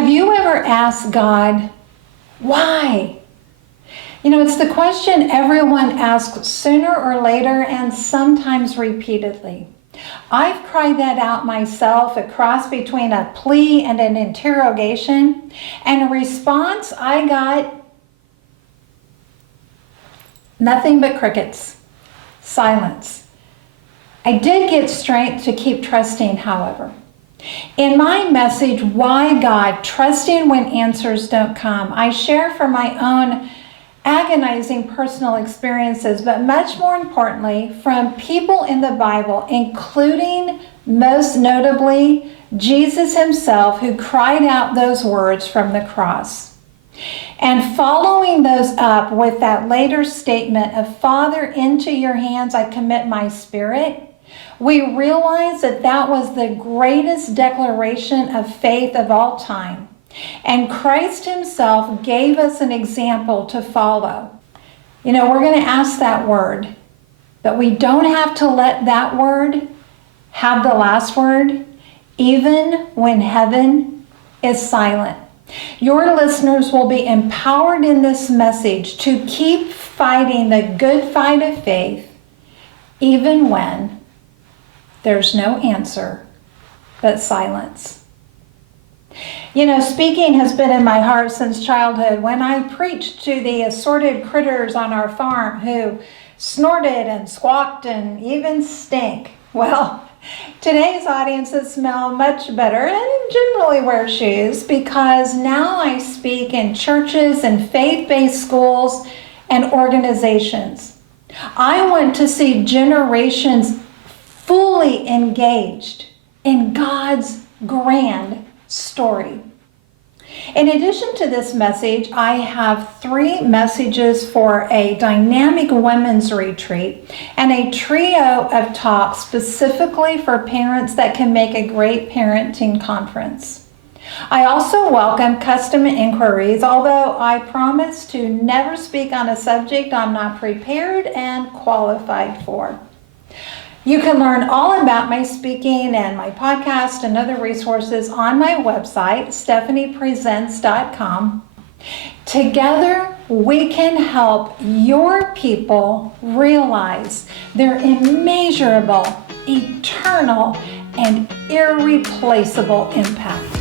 Have you ever asked God, why? You know, it's the question everyone asks sooner or later and sometimes repeatedly. I've cried that out myself, a cross between a plea and an interrogation, and a response I got nothing but crickets, silence. I did get strength to keep trusting, however. In my message, Why God? Trusting when answers don't come, I share from my own agonizing personal experiences, but much more importantly, from people in the Bible, including most notably Jesus himself, who cried out those words from the cross. And following those up with that later statement of, Father, into your hands I commit my spirit, we realize that that was the greatest declaration of faith of all time. And Christ himself gave us an example to follow. You know, we're going to ask that word, but we don't have to let that word have the last word, even when heaven is silent. Your listeners will be empowered in this message to keep fighting the good fight of faith, even when there's no answer but silence. You know, speaking has been in my heart since childhood. When I preached to the assorted critters on our farm who snorted and squawked and even stink. Well, today's audiences smell much better and generally wear shoes, because now I speak in churches and faith-based schools and organizations. I want to see generations fully engaged in God's grand story. In addition to this message, I have 3 messages for a dynamic women's retreat and a trio of talks specifically for parents that can make a great parenting conference. I also welcome custom inquiries, although I promise to never speak on a subject I'm not prepared and qualified for. You can learn all about my speaking and my podcast and other resources on my website, stephaniepresents.com. Together, we can help your people realize their immeasurable, eternal, and irreplaceable impact.